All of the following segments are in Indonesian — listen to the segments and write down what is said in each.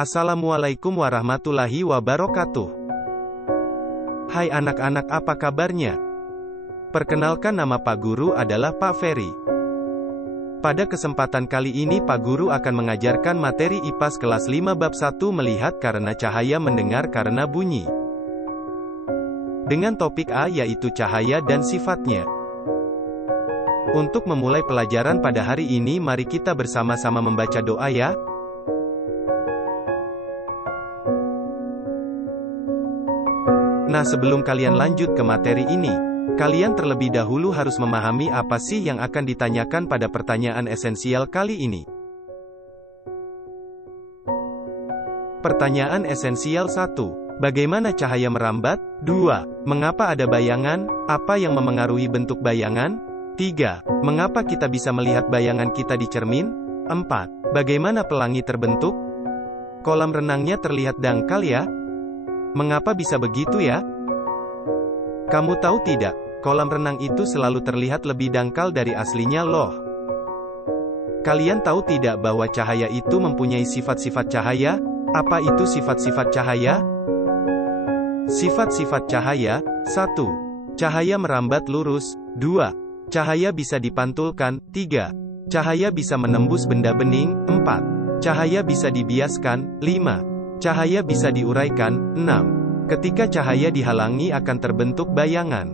Assalamualaikum warahmatullahi wabarakatuh. Hai anak-anak, apa kabarnya? Perkenalkan, nama Pak Guru adalah Pak Ferry. Pada kesempatan kali ini Pak Guru akan mengajarkan materi IPAS kelas 5 bab 1 melihat karena cahaya, mendengar karena bunyi. Dengan topik A yaitu cahaya dan sifatnya. Untuk memulai pelajaran pada hari ini, mari kita bersama-sama membaca doa ya. Nah, sebelum kalian lanjut ke materi ini, kalian terlebih dahulu harus memahami apa sih yang akan ditanyakan pada pertanyaan esensial kali ini. Pertanyaan esensial 1. Bagaimana cahaya merambat? 2. Mengapa ada bayangan? Apa yang memengaruhi bentuk bayangan? 3. Mengapa kita bisa melihat bayangan kita di cermin? 4. Bagaimana pelangi terbentuk? Kolam renangnya terlihat dangkal ya? Mengapa bisa begitu ya? Kamu tahu tidak, kolam renang itu selalu terlihat lebih dangkal dari aslinya loh. Kalian tahu tidak bahwa cahaya itu mempunyai sifat-sifat cahaya? Apa itu sifat-sifat cahaya? Sifat-sifat cahaya. 1. Cahaya merambat lurus. 2. Cahaya bisa dipantulkan. 3. Cahaya bisa menembus benda bening. 4. Cahaya bisa dibiaskan. 5. Cahaya bisa diuraikan. 6. Ketika cahaya dihalangi akan terbentuk bayangan.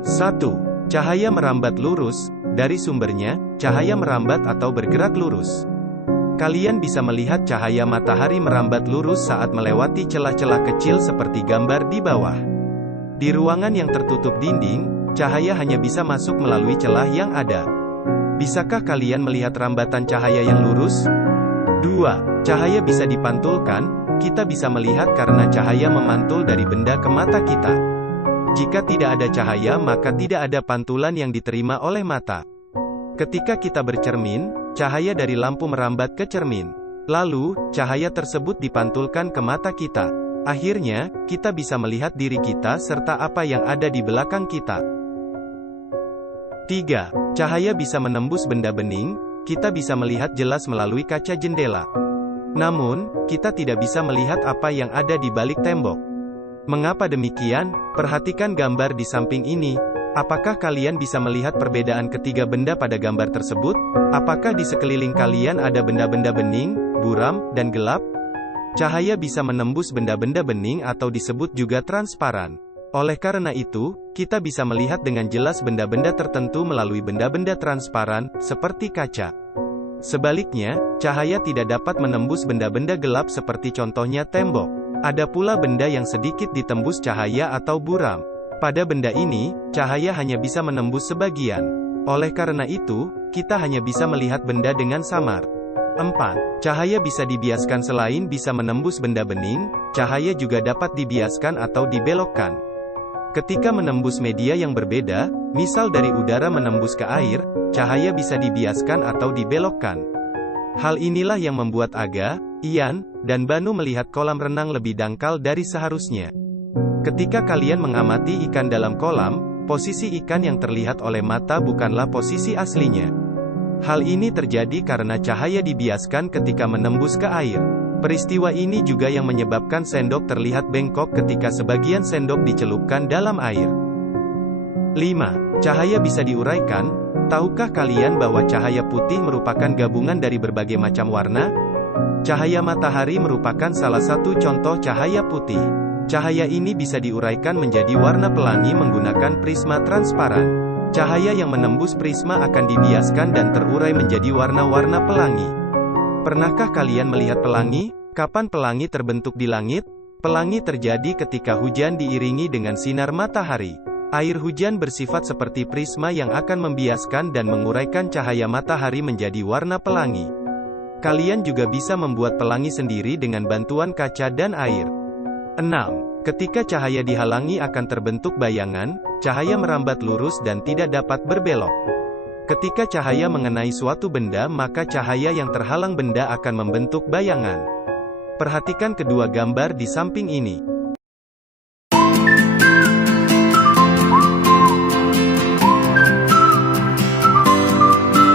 1. Cahaya merambat lurus. Dari sumbernya, cahaya merambat atau bergerak lurus. Kalian bisa melihat cahaya matahari merambat lurus saat melewati celah-celah kecil seperti gambar di bawah. Di ruangan yang tertutup dinding, cahaya hanya bisa masuk melalui celah yang ada. Bisakah kalian melihat rambatan cahaya yang lurus? 2. Cahaya bisa dipantulkan. Kita bisa melihat karena cahaya memantul dari benda ke mata kita. Jika tidak ada cahaya, maka tidak ada pantulan yang diterima oleh mata. Ketika kita bercermin, cahaya dari lampu merambat ke cermin. Lalu, cahaya tersebut dipantulkan ke mata kita. Akhirnya, kita bisa melihat diri kita serta apa yang ada di belakang kita. 3. Cahaya bisa menembus benda bening. Kita bisa melihat jelas melalui kaca jendela. Namun, kita tidak bisa melihat apa yang ada di balik tembok. Mengapa demikian? Perhatikan gambar di samping ini. Apakah kalian bisa melihat perbedaan ketiga benda pada gambar tersebut? Apakah di sekeliling kalian ada benda-benda bening, buram, dan gelap? Cahaya bisa menembus benda-benda bening atau disebut juga transparan. Oleh karena itu, kita bisa melihat dengan jelas benda-benda tertentu melalui benda-benda transparan, seperti kaca. Sebaliknya, cahaya tidak dapat menembus benda-benda gelap seperti contohnya tembok. Ada pula benda yang sedikit ditembus cahaya atau buram. Pada benda ini, cahaya hanya bisa menembus sebagian. Oleh karena itu, kita hanya bisa melihat benda dengan samar. 4. Cahaya bisa dibiaskan. Selain bisa menembus benda bening, cahaya juga dapat dibiaskan atau dibelokkan. Ketika menembus media yang berbeda, misal dari udara menembus ke air, cahaya bisa dibiaskan atau dibelokkan. Hal inilah yang membuat Aga, Ian, dan Banu melihat kolam renang lebih dangkal dari seharusnya. Ketika kalian mengamati ikan dalam kolam, posisi ikan yang terlihat oleh mata bukanlah posisi aslinya. Hal ini terjadi karena cahaya dibiaskan ketika menembus ke air. Peristiwa ini juga yang menyebabkan sendok terlihat bengkok ketika sebagian sendok dicelupkan dalam air. 5. Cahaya bisa diuraikan. Tahukah kalian bahwa cahaya putih merupakan gabungan dari berbagai macam warna? Cahaya matahari merupakan salah satu contoh cahaya putih. Cahaya ini bisa diuraikan menjadi warna pelangi menggunakan prisma transparan. Cahaya yang menembus prisma akan dibiaskan dan terurai menjadi warna-warna pelangi. Pernahkah kalian melihat pelangi? Kapan pelangi terbentuk di langit? Pelangi terjadi ketika hujan diiringi dengan sinar matahari. Air hujan bersifat seperti prisma yang akan membiaskan dan menguraikan cahaya matahari menjadi warna pelangi. Kalian juga bisa membuat pelangi sendiri dengan bantuan kaca dan air. 6. Ketika cahaya dihalangi akan terbentuk bayangan. Cahaya merambat lurus dan tidak dapat berbelok. Ketika cahaya mengenai suatu benda, maka cahaya yang terhalang benda akan membentuk bayangan. Perhatikan kedua gambar di samping ini.